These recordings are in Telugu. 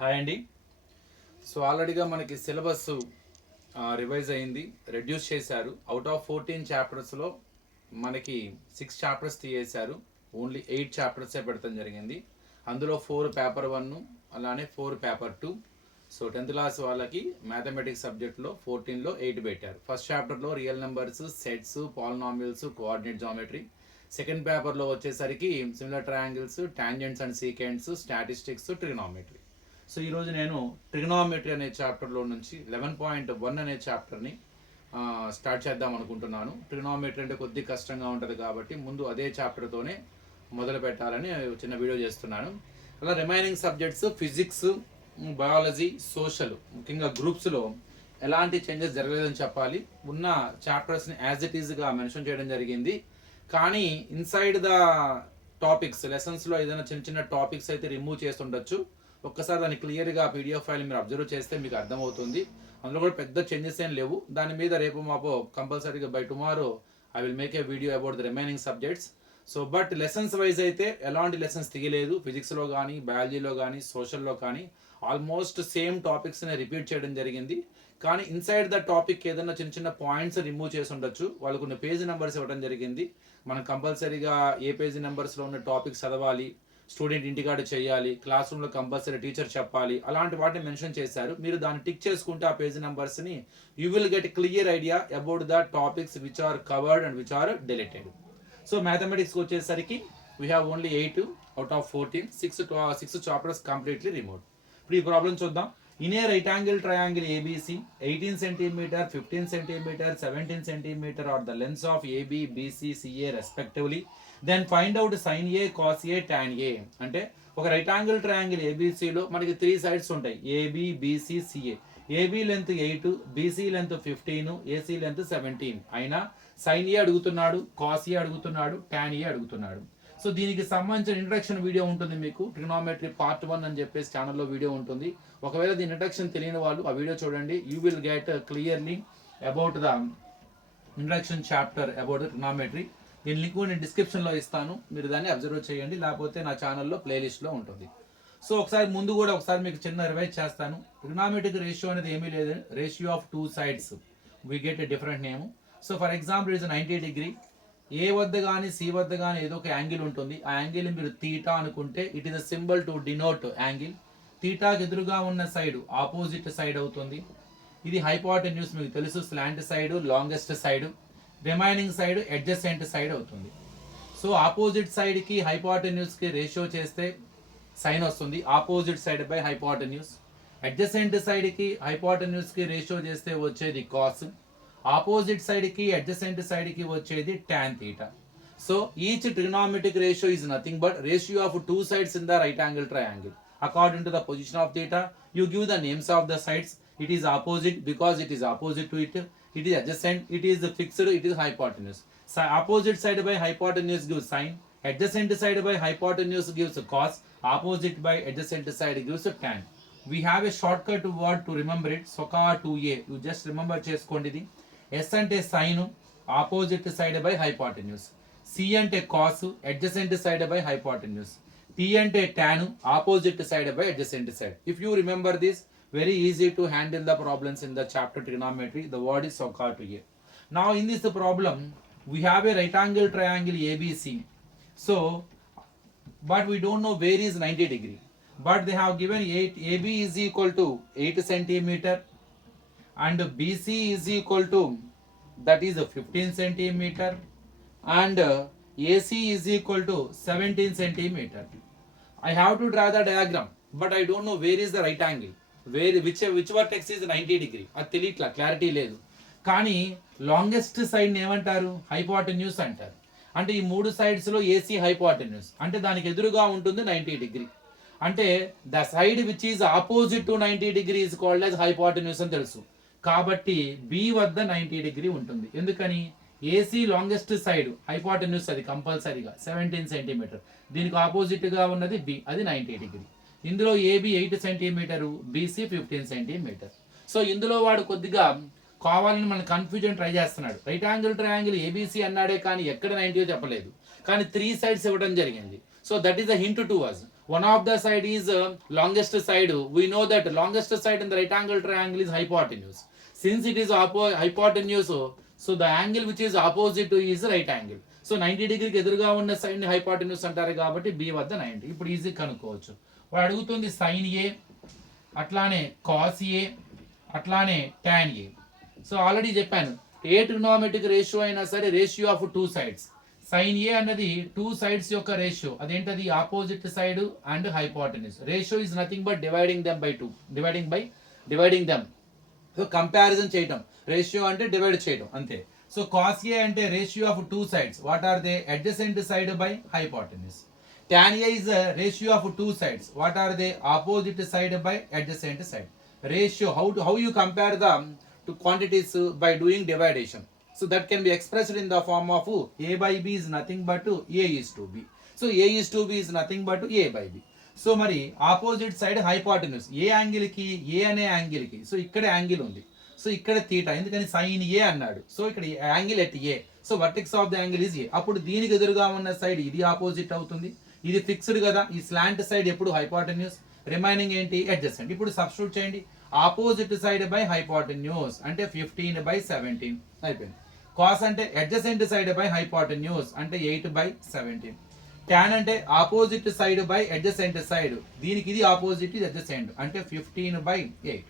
హాయ్ అండి. సో ఆల్రెడీగా మనకి సిలబస్ రివైజ్ అయింది, రెడ్యూస్ చేశారు. అవుట్ ఆఫ్ 14 చాప్టర్స్లో మనకి 6 చాప్టర్స్ తీసేశారు. ఓన్లీ 8 చాప్టర్సే పెడతాం జరిగింది. అందులో 4 పేపర్ 1 అలానే 4 పేపర్ 2. సో 10th క్లాస్ వాళ్ళకి మ్యాథమెటిక్స్ సబ్జెక్ట్లో 14లో 8 పెట్టారు. ఫస్ట్ చాప్టర్లో real numbers, sets, polynomials, coordinate geometry. Second పేపర్లో వచ్చేసరికి similar triangles, tangents and secants, statistics, trigonometry. So ఈరోజు నేను ట్రిగ్నామెట్రీ అనే చాప్టర్లో నుంచి 11.1 అనే చాప్టర్ని స్టార్ట్ చేద్దాం అనుకుంటున్నాను. ట్రిగ్నామెట్రీ అంటే కొద్దిగా కష్టంగా ఉంటుంది కాబట్టి ముందు అదే చాప్టర్తోనే మొదలు పెట్టాలని చిన్న వీడియో చేస్తున్నాను. అలా remaining subjects physics, biology, social, ముఖ్యంగా గ్రూప్స్లో ఎలాంటి చేంజెస్ జరగలేదని చెప్పాలి. ఉన్న చాప్టర్స్ని యాజ్ ఇట్ ఈజ్గా మెన్షన్ చేయడం జరిగింది. కానీ ఇన్సైడ్ ద టాపిక్స్ లెసన్స్లో ఏదైనా చిన్న చిన్న టాపిక్స్ అయితే రిమూవ్ చేస్తుండొచ్చు. ఒక్కసారి దాన్ని క్లియర్గా పీడిఎఫ్ ఫైల్ మీరు అబ్జర్వ్ చేస్తే మీకు అర్థమవుతుంది. అందులో కూడా పెద్ద చేంజెస్ ఏం లేవు. దాని మీద రేపు మాపో కంపల్సరీగా by tomorrow I will make a video about the remaining subjects. So but lessons wise అయితే ఎలాంటి లెసన్స్ తీయలేదు. ఫిజిక్స్లో కానీ, బయాలజీలో కానీ, సోషల్లో కానీ ఆల్మోస్ట్ సేమ్ టాపిక్స్ని రిపీట్ చేయడం జరిగింది. కానీ ఇన్సైడ్ ద టాపిక్ ఏదైనా చిన్న చిన్న పాయింట్స్ రిమూవ్ చేసి ఉండొచ్చు. వాళ్ళు కొన్ని పేజ్ నెంబర్స్ ఇవ్వడం జరిగింది. మనం కంపల్సరీగా ఏ పేజ్ నెంబర్స్లో ఉన్న టాపిక్స్ చదవాలి, స్టూడెంట్ ఇంటికాడ చేయాలి, క్లాస్ రూమ్లో కంపల్సరీ టీచర్ చెప్పాలి, అలాంటి వాటిని మెన్షన్ చేశారు. మీరు దాన్ని టిక్ చేసుకుంటే ఆ పేజ్ నెంబర్స్ని you will get clear idea about the topics which are covered and which are deleted. So మ్యాథమెటిక్స్కి వచ్చేసరికి we have only 8 out of 14, 6 chapters completely remove. ఇప్పుడు ఈ ప్రాబ్లం చూద్దాం. In a right angle triangle ABC 18 cm, 15 cm, 17 cm are the lengths of AB, BC, CA respectively. Then find out sin A, cos A, tan A. అంటే ఒక రైట్ యాంగిల్ ట్రయాంగిల్ ఏబిసిలో మనకి 3 సైడ్స్ ఉంటాయి, AB, BC, CA. AB length 8, BC length 15, AC length 17. అయినా sin A అడుగుతున్నాడు, cos A అడుగుతున్నాడు, tan A అడుగుతున్నాడు. సో దీనికి సంబంధించిన ఇంట్రడక్షన్ వీడియో ఉంటుంది మీకు, ట్రిగ్నామెట్రీ పార్ట్ 1 అని చెప్పేసి ఛానల్లో వీడియో ఉంటుంది. ఒకవేళ దీని ఇంట్రడక్షన్ తెలియని వాళ్ళు ఆ వీడియో చూడండి. You will get clearly about the introduction chapter about the trigonometry. దీని లింక్ నేను డిస్క్రిప్షన్లో ఇస్తాను, మీరు దాన్ని అబ్జర్వ్ చేయండి, లేకపోతే నా ఛానల్లో ప్లేలిస్ట్లో ఉంటుంది. సో ఒకసారి ముందు కూడా ఒకసారి మీకు చిన్న రివైజ్ చేస్తాను. ట్రిగ్నామెట్రిక్ రేషియో అనేది ఏమీ లేదు, ratio of 2 sides. We get a different name. So for example it's 90 degree. ఏ వద్ద కానీ సి వద్ద కానీ ఏదో ఒక యాంగిల్ ఉంటుంది. ఆ యాంగిల్ మీరు తీటా అనుకుంటే it is a symbol to denote angle. తీటాకి ఎదురుగా ఉన్న సైడ్ ఆపోజిట్ సైడ్ అవుతుంది. ఇది హైపోటెన్యూస్, మీకు తెలుసు, slant side, longest side. Remaining side adjacent side అవుతుంది. సో ఆపోజిట్ సైడ్కి హైపోటెన్యూస్కి రేషియో చేస్తే సైన్ వస్తుంది, opposite side by hypotenuse. Adjacent సైడ్కి హైపోటెన్యూస్కి రేషియో చేస్తే వచ్చేది కాస్. ఆపోజిట్ సైడ్కి అడ్జసెంట్ సైడ్కి వచ్చేది tan theta. So each trigonometric ratio is nothing but ratio of 2 sides in the right angle triangle. According to the position of theta, you give the names of the sides. It is opposite because it is opposite to it. It is adjacent, it is fixed, it is hypotenuse. So opposite side by hypotenuse gives sine. Adjacent side by hypotenuse gives cos. Opposite by adjacent side gives tan. We have a shortcut word to remember it. SOCA 2a. You just remember చేసుకోండి. S అంటే sine, opposite side by hypotenuse. C అంటే cos, adjacent side by hypotenuse. T అంటే tan, opposite side by adjacent side. If you remember this, very easy to handle the problems in the chapter trigonometry. The word is SOCA 2a. Now in this problem we have a right angle triangle ABC. So but we don't know where is 90 degree, but they have given 8. AB is equal to 8 centimeter and BC is equal to, that is 15 centimeter, and AC is equal to 17 centimeter. I have to draw the diagram, but I don't know where is the right angle, which vertex is 90 degree. అది తెలియట్లా, క్లారిటీ లేదు. కానీ లాంగెస్ట్ సైడ్ ఏమంటారు, హైపోటెన్యూస్ అంటారు. అంటే ఈ 3 sides ఏసీ హైపోటెన్యూస్ అంటే దానికి ఎదురుగా ఉంటుంది 90 degree. అంటే the side which is opposite to 90 degree is called as hypotenuse అని తెలుసు. కాబట్టి బి వద్ద 90 degree ఉంటుంది. ఎందుకని, ఏసీ లాంగెస్ట్ సైడ్ హైపోటెన్యూస్ అది కంపల్సరీగా 17 centimeter. దీనికి ఆపోజిట్గా ఉన్నది బి, అది 90 degree. ఇందులో AB 8 centimeter, BC 15 centimeter. So ఇందులో వాడు కొద్దిగా కావాలని మన కన్ఫ్యూజన్ ట్రై చేస్తున్నాడు. రైట్ యాంగిల్ ట్రయాంగిల్ ఏబీసీ అన్నాడే కానీ ఎక్కడ 90 చెప్పలేదు, కానీ 3 sides ఇవ్వడం జరిగింది. So that is the hint to us. one of the side is longest side. We know that longest side in the right angle triangle is hypotenuse. Since it is hypotenuse, so the angle which is opposite to is right angle. So 90 డిగ్రీకి ఎదురుగా ఉన్న సైడ్ ని హైపోటెన్యూస్ అంటారు కాబట్టి బి వద్ద 90. ఇప్పుడు ఈజీ కనుక్కోవచ్చు. వాడు అడుగుతుంది సైన్ ఏ, అట్లానే కాస్ ఏ, అట్లానే టాన్ ఏ. సో ఆల్రెడీ చెప్పాను, ఏ ట్రిగ్నోమెట్రిక్ రేషియో అయినా సరే ratio of two sides. Sine A అన్నది టూ సైడ్స్ యొక్క రేషియో. అదేంటది? Opposite side and hypotenuse. Ratio is nothing but dividing them by two. Dividing them. So comparison చేయటం. రేషియో అంటే డివైడ్ చేయడం అంతే. సో కాస్ ఏ అంటే ratio of two sides. What are they? Adjacent side by hypotenuse. tan A is a ratio of two sides. What are they? Opposite side by adjacent side. Ratio. How you compare the two quantities? By doing dividation. So that can be expressed in the form of A by B is nothing but A is to B. So A is to B is nothing but A by B. So మరి ఆపోజిట్ సైడ్ హైపోటెన్యూస్. ఏ యాంగిల్ కి? ఏ అనే యాంగిల్ కి. సో ఇక్కడ యాంగిల్ ఉంది. సో ఇక్కడ తీటా, ఎందుకని సైన్ ఏ అన్నాడు. సో ఇక్కడ angle at a. So vertex of the angle is a. అప్పుడు దీనికి ఎదురుగా ఉన్న సైడ్ ఇది ఆపోజిట్ అవుతుంది. ఇది ఫిక్స్డ్ కదా. ఈ స్లాంట్ సైడ్ ఎప్పుడు హైపోటెన్యూస్, రిమైనింగ్ ఏంటి? అడ్జసెంట్. ఇప్పుడు సబ్స్టిట్యూట్ చేయండి. ఆపోజిట్ సైడ్ బై హైపోటెన్యూస్ అంటే 15/17 అయిపోయింది. కాస్ అంటే అడ్జసెంట్ సైడ్ బై హైపోటెన్యూస్ అంటే 8/17. tan అంటే opposite side by adjacent side. దీనికి ఇది ఆపోజిట్, ఇది అడ్జసెంట్ అంటే 15/8.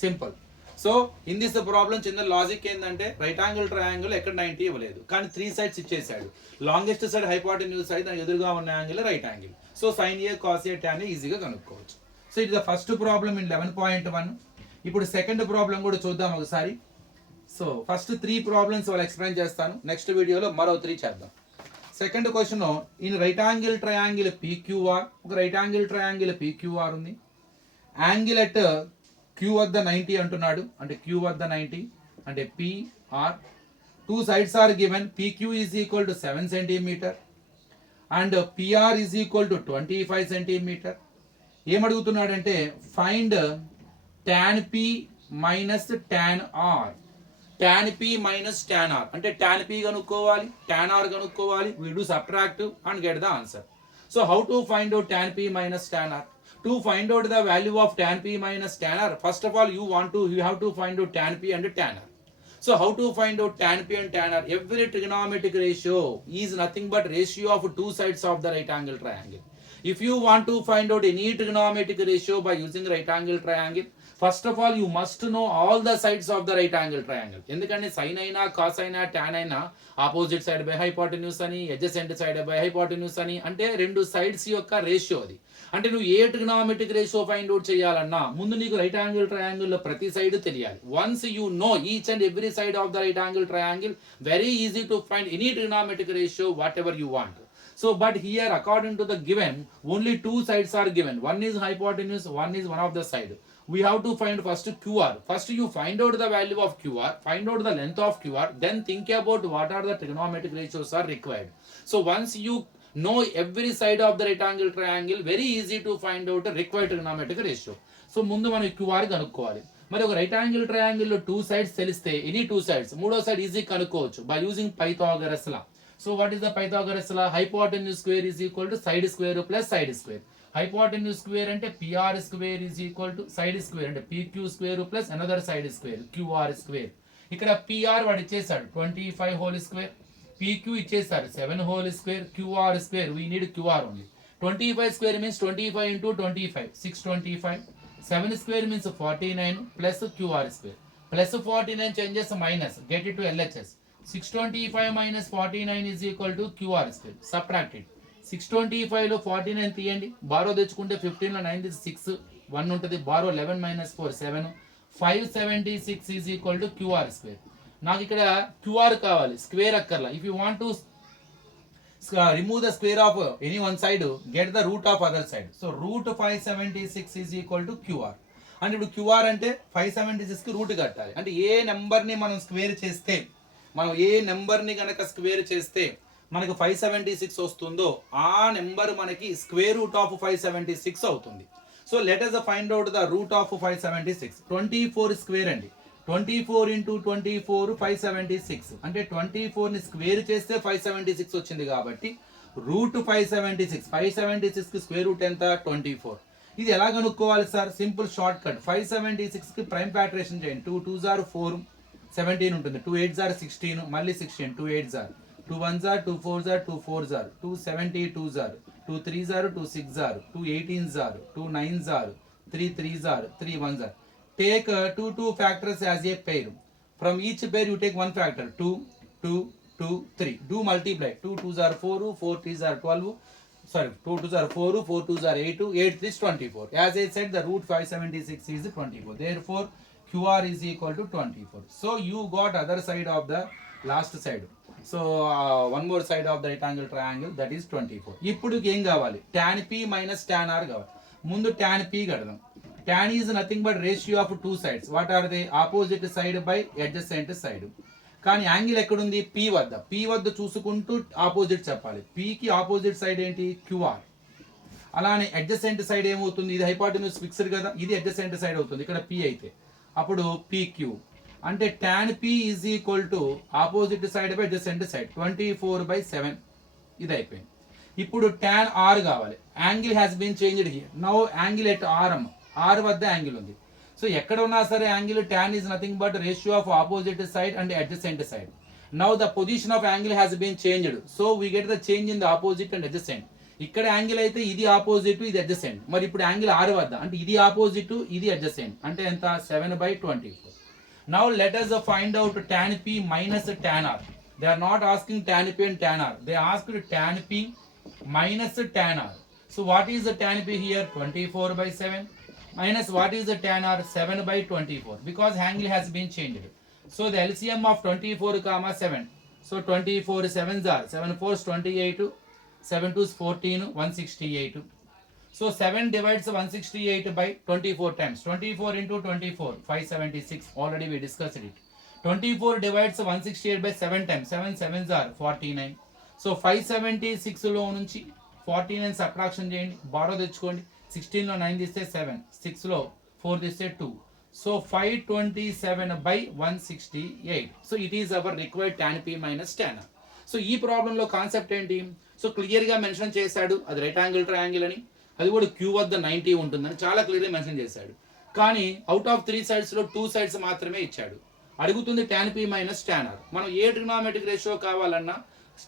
Simple. So in this problem చిన్న లాజిక్ ఏంటంటే రైట్ యాంగిల్ ట్రయాంగిల్ ఎక్కడ 90 ఇవ్వలేదు, కానీ 3 సైడ్స్ ఇచ్చేసాడు. లాంగెస్ట్ సైడ్ హైపోటెన్యూస్ సైడ్, దానికి ఎదురుగా ఉన్న angle right angle. So sine A, cos A, tan A ఈజీగా కనుక్కోవచ్చు. సో ఇది ద ఫస్ట్ ప్రాబ్లం ఇన్ 11.1. ఇప్పుడు సెకండ్ ప్రాబ్లం కూడా చూద్దాం ఒకసారి. సో ఫస్ట్ 3 ప్రాబ్లమ్స్ వాళ్ళు ఎక్స్ప్లెయిన్ చేస్తాను. నెక్స్ట్ వీడియోలో మరో 3 చేద్దాం. Second question, in right angle triangle PQR. ఒక రైట్ యాంగిల్ ట్రయాంగిల్ పీక్యూఆర్ ఉంది. యాంగిల్ అట్ క్యూ వద్ద 90 అంటున్నాడు. అంటే క్యూ వద్ద 90 అంటే PR. Two sides are given. PQ is equal to 7 centimetre and PR is equal to 25 centimetre. ఏమడుగుతున్నాడంటే find tan P minus tan R. tan P minus tan R అంటే tan P కనుక్కోవాలి, tan R కనుక్కోవాలి. We do subtract and get the answer. So how to find out tan P minus tan R? To find out the value of tan P minus tan R, first of all you have to find out tan P and tan R. So how to find out tan P and tan R? Every trigonometric ratio is nothing but ratio of two sides of the right angle triangle. If you want to find out any trigonometric ratio by using right angle triangle, first of all you must know all the sides of the right angle triangle. ఎందుకంటే సైన్ అయినా, కాస్ అయినా, టాన్ అయినా ఆపోజిట్ సైడ్ బై హైపోటెన్యూస్ అని, అడ్జసెంట్ సైడ్ బై హైపోటెన్యూస్ అని అంటే రెండు సైడ్స్ యొక్క రేషియో అది. అంటే నువ్వు ఏ ట్రిగనామెట్రిక్ రేషియో ఫైండ్ అవుట్ చేయాలన్నా ముందు నీకు రైట్ యాంగిల్ ట్రయాంగిల్ లో ప్రతి సైడ్ తెలియాలి. Once you know each and every side of the right angle triangle, very easy to find any trigonometric ratio what ever you want. So but here according to the given only two sides are given. One is hypotenuse, one is one of the side. We have to find first QR. First you find out the value of QR, find out the length of QR, then think about what are the trigonometric ratios are required. So once you know every side of the right angle triangle, very easy to find out the required trigonometric ratio. So ముందు మనం QR కనుక్కోవాలి. మరి ఒక రైట్ యాంగిల్ ట్రయాంగిల్ లో టూ సైడ్స్ తెలిస్తే ఎనీ టూ సైడ్స్, మూడో సైడ్ ఈజీ కనుక్కోవచ్చు by using Pythagoras law. So what is the Pythagoras law? Hypotenuse square is equal to side square plus side square. Hypotenuse square అంటే PR square is equal to side square అంటే PQ square plus another side square QR square. ఇక్కడ PR వాడు ఇచ్చేసాడు 25 whole square, PQ ఇచ్చేసాడు 7 whole square, QR square we need QR only. 25 square means 25 into 25 625. 7 square means 49 plus QR square. Plus 49 changes minus, get it to LHS. 625 minus 49 is equal to QR square. Subtract it. 625 లో 49 తీయండి. బారో తెచ్చుకుంటే 15 లో 9 6 1 ఉంటుంది. Borrow 11 minus 4 7. 576 is equal to QR square. నాకు ఇక్కడ QR కావాలి, స్క్వేర్ అక్కర్లా. If you want to remove the square of any one side, get the root of other side. So root 576 is equal to QR. అంటే ఇప్పుడు QR అంటే 576 కి రూట్ కట్టాలి. అంటే ఏ నెంబర్ ని మనం స్క్వేర్ చేస్తే, మనం ఏ నెంబర్ని కనుక స్క్వేర్ చేస్తే మనకు 576 వస్తుందో ఆ నెంబర్ మనకి స్క్వేర్ రూట్ ఆఫ్ 576 అవుతుంది. So let us find out the root of 576. 24 square అండి. 24 into 24 576 అంటే 24ని స్క్వేర్ చేస్తే 576 వచ్చింది కాబట్టి రూట్ 576, 576 కి స్క్వేర్ రూట్ ఎంత 24. ఇది ఎలా కనుక్కోవాలి సార్? Simple short cut. 576 కి ప్రైమ్ ఫ్యాక్టరేషన్ చేయండి. 2 2 జార్ 4 17 ఉంటుంది, 2 8 జార్ 16, మళ్ళీ 16, 2 8 జార్, 2 1 జార్, 2 4 జార్, 2 4 జార్, 2 72 జార్, 2 3 జార్, 2 6 జార్, 2 18 జార్, 2 9 జార్, 3 3 జార్, 3 1 జార్. Take 2 2 factors as a pair. From each pair you take one factor. 2 2 2 3. Do multiply. 2 2s are 4, 4 3s are 12. Sorry, 2 2s are 4, 4 2s are 8, 8 3s 24. As I said, the root 576 is 24. Therefore, QR is equal to 24. So you got other side of the last side. So one more side of the rectangle triangle, that is 24. ఇప్పుడు ఏం కావాలి? tan p minus tan r కావాలి. ముందు tan p కడదాం. Tan is nothing but ratio of two sides. What are they? Opposite side by adjacent side. కానీ యాంగిల్ ఎక్కడుంది? P వద్ద. P వద్ద చూసుకుంటూ ఆపోజిట్ చెప్పాలి. P కి ఆపోజిట్ సైడ్ ఏంటి? QR. అలానే అడ్జసెంట్ సైడ్ ఏమవుతుంది? ఇది హైపోటెన్యూస్ ఫిక్స్డ్ కదా, ఇది అడ్జసెంట్ సైడ్ అవుతుంది ఇక్కడ P అయితే. అప్పుడు PQ అంటే tan P is equal to opposite side by adjacent side 24/7. ఇది అయిపోయింది. ఇప్పుడు tan R కావాలి. Angle has been changed here. Now angle at R వద్ద యాంగిల్ ఉంది. సో ఎక్కడ ఉన్నా సరే angle tan is nothing but ratio of opposite side and adjacent side. Now the position of angle has been changed. So we get the change in the opposite and adjacent. ఇక్కడ యాంగిల్ అయితే ఇది ఆపోజిట్, ఇది అడ్జసెంట్. మరి ఇప్పుడు యాంగిల్ R వద్ద అంటే ఇది ఆపోజిట్, ఇది అడ్జసెంట్. అంటే ఎంత? 7/24. Now let us find out tan P minus tan R. They are not asking tan P and tan R. They asked tan P minus tan R. So what is the tan P here? 24/7. Minus what is the tan R? 7/24, because angle has been changed. So the LCM of 24 comma 7. So 24 7s are 7 4s 28, 7 2s 14, 168. So 7 divides 168 by 24 times. 24 into 24, 576. Already we discussed it. 24 divides 168 by 7 times. 7 7s are 49. So 576 లో నుంచి 49 సబ్ట్రాక్షన్ చేయండి, బారో తెచ్చుకోండి. 16 లో 9 తీస్తే 7, 6 లో 4 తీస్తే 2. So 527/168. So it is our required tan P minus tan R. So ఈ ప్రాబ్లంలో కాన్సెప్ట్ ఏంటి? సో క్లియర్గా మెన్షన్ చేశాడు అది రైట్ యాంగిల్ ట్రయాంగిల్ అని, అది కూడా Q వద్ద 90 ఉంటుందని చాలా క్లియర్గా మెన్షన్ చేశాడు. కానీ అవుట్ ఆఫ్ 3 సైడ్స్లో 2 సైడ్స్ మాత్రమే ఇచ్చాడు. అడుగుతుంది tan P minus tan R. మనం ఏ ట్రిగ్నామెట్రిక్ రేషియో కావాలన్నా,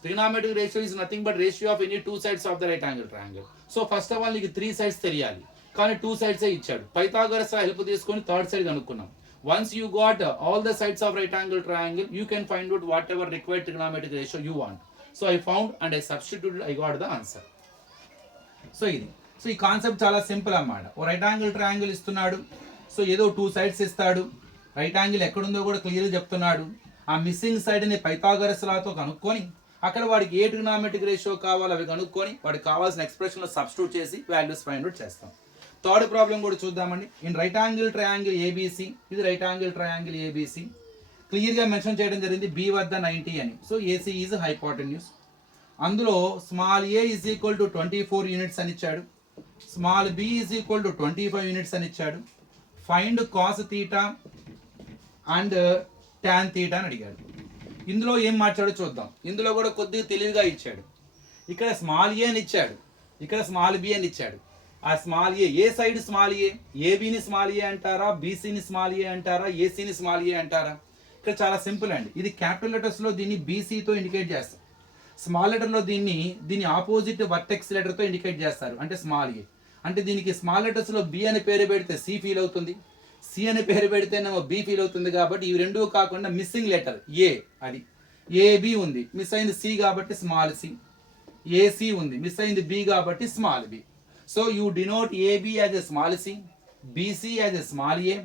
trigonometric ratio is nothing but ratio of any two sides of the right angle triangle. So first of all నీకు 3 sides తెలియాలి, కానీ 2 sides ఏ ఇచ్చాడు. పైథాగరస్ హెల్ప్ తీసుకొని థర్డ్ సైడ్ కనుక్కున్నాం. Once you got all the sides of right angle triangle, you can find out whatever required trigonometric ratio you want. So I found and I substituted, I got the answer. So ఇది. సో ఈ కాన్సెప్ట్ చాలా సింపుల్ అన్నమాట. ఓ రైట్ యాంగిల్ ట్రయాంగిల్ ఇస్తున్నాడు. సో ఏదో 2 sides ఇస్తాడు. రైట్ యాంగిల్ ఎక్కడుందో కూడా క్లియర్గా చెప్తున్నాడు. ఆ మిస్సింగ్ సైడ్ని పైథాగరస్ లాతో కనుక్కొని అక్కడ వాడికి ఏ ట్రిగ్నామెట్రిక్ రేషియో కావాలో అవి కనుక్కొని వాడికి కావాల్సిన ఎక్స్ప్రెషన్లో సబ్స్టిట్యూట్ చేసి వాల్యూస్ ఫైండ్ అవుట్ చేస్తాం. థర్డ్ ప్రాబ్లం కూడా చూద్దామండి. In right angle triangle ABC, ఇది రైట్ యాంగిల్ ట్రయాంగిల్ ఏబీసీ క్లియర్గా మెన్షన్ చేయడం జరిగింది B వద్ద 90 అని. So AC is hypotenuse. అందులో small a is equal to 24 units అని ఇచ్చాడు, small b is equal to 25 units అని ఇచ్చాడు. Find cos theta and tan theta అని అడిగాడు. ఇందులో ఏం మార్చాడో చూద్దాం. ఇందులో కూడా కొద్దిగా తెలివిగా ఇచ్చాడు. ఇక్కడ స్మాల్ ఏ అని ఇచ్చాడు, ఇక్కడ స్మాల్ బి అని ఇచ్చాడు. ఆ స్మాల్ ఏ సైడ్ స్మాల్ ఏబిని స్మాల్ ఏ అంటారా, బీసీని స్మాల్ ఏ అంటారా, ఏసీని స్మాల్ ఏ అంటారా? ఇక్కడ చాలా సింపుల్ అండి. ఇది క్యాపిటల్ లెటర్స్లో దీన్ని బీసీతో ఇండికేట్ చేస్తాం, స్మాల్ లెటర్లో దీని ఆపోజిట్ వర్టెక్స్ లెటర్తో ఇండికేట్ చేస్తారు, అంటే స్మాల్ ఏ. అంటే దీనికి స్మాల్ లెటర్స్లో బి అని పేరు పెడితే సి ఫీల్ అవుతుంది, సి అని పేరు పెడితేనేమో బి ఫీల్ అవుతుంది. కాబట్టి ఇవి రెండూ కాకుండా మిస్సింగ్ లెటర్ ఏ, అది ఏబి ఉంది, మిస్ అయింది సి కాబట్టి స్మాల్ సి. ఏసీ ఉంది, మిస్ అయింది బి కాబట్టి small B. So you denote AB as a small C, BC as a small A,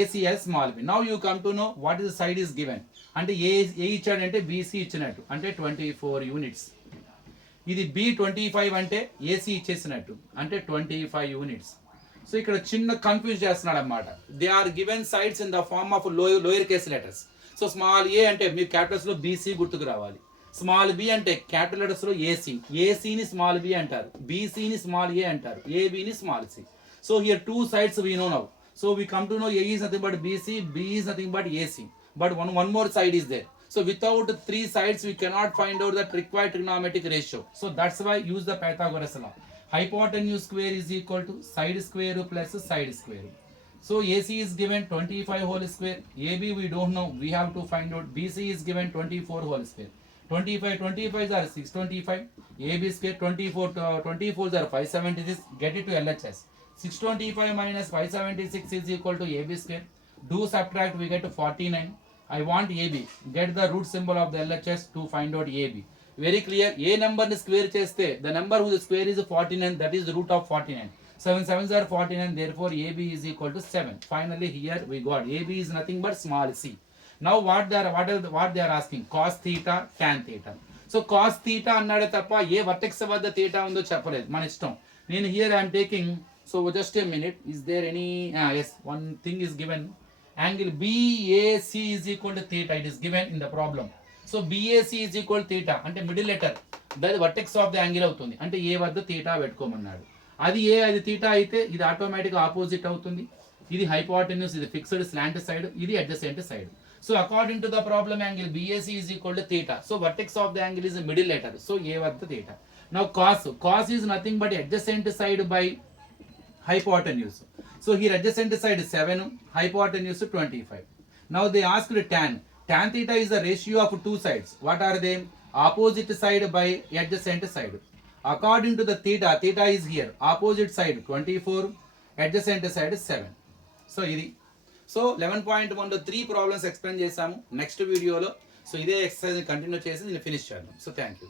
AC as small B. Now you come to know what is the side is given. అంటే ఏ ఇచ్చాడంటే బీసీ ఇచ్చినట్టు, అంటే 24 యూనిట్స్. ఇది బి 25 అంటే ఏసీ ఇచ్చేసినట్టు, అంటే 25 యూనిట్స్. సో ఇక్కడ చిన్న కన్ఫ్యూజ్ చేస్తున్నాడు అన్నమాట. They are given sides in the form of lower case letters. So small a అంటే మీరు క్యాపిటల్స్ లో బీసీ గుర్తుకు రావాలి, స్మాల్ బి అంటే క్యాపిటల్ లెటర్స్ లో ఏసీ, ఏసీని స్మాల్ బి అంటారు, బీసీని స్మాల్ ఏ అంటారు, ఏబిని small c. So here 2 sides we know now. So we come to know A is nothing but BC, B is nothing but AC. But one more side is there. So without 3 sides we cannot find out that required trigonometric ratio. So that's why use the Pythagoras law. Hypotenuse square is equal to side square plus side square. So AC is given 25 whole square. AB we don't know, we have to find out. BC is given 24 whole square. 25 are 625. AB square 24 are 576. Get it to LHS. 625 minus 576 is equal to AB square. Do subtract, we get to 49. I want AB. Get the root symbol of the LHS to find out AB. Very clear. A number is square cheste. The number whose square is 49. That is the root of 49. 7 sevens are 49. Therefore, AB is equal to 7. Finally, here we got AB is nothing but small c. Now what they are asking? Cos theta, tan theta. So cos theta అన్నాడే తప్ప ఏ వర్టెక్స్ వద్ద theta ఉందో చెప్పలేదు. మన ఇష్టం. నేను here I am taking. So just a minute. Is there any? Yes. One thing is given. Angle BAC is equal to theta. It is given in the problem. So BAC is equal to theta. అంటే middle letter that vertex of the angle అవుతుంది. అంటే ఏ వద్ద theta పెట్టుకోమన్నాడు. అది ఏ అది theta అయితే ఇది ఆటోమేటిక్ ఆపోజిట్ అవుతుంది. ఇది హైపోటెన్యూస్, ఇది ఫిక్స్డ్ స్లాంట్ సైడ్, ఇది adjacent side. So according to the problem, angle BAC is equal to theta. So vertex of the angle is a middle letter. So A vada theta. Now cos is nothing but adjacent side by hypotenuse. So here adjacent side is 7, hypotenuse 25. Now they asked tan. Tan theta is the ratio of two sides. What are they? Opposite side by adjacent side. According to the theta is here. Opposite side 24, adjacent side is 7. So ఇది సో 11.1లో 3 ప్రాబ్లమ్స్ ఎక్స్ప్లెయిన్ చేసాము. నెక్స్ట్ వీడియోలో సో ఇదే ఎక్సర్సైజ్ కంటిన్యూ చేసి దీన్ని ఫినిష్ చేద్దాం. So thank you.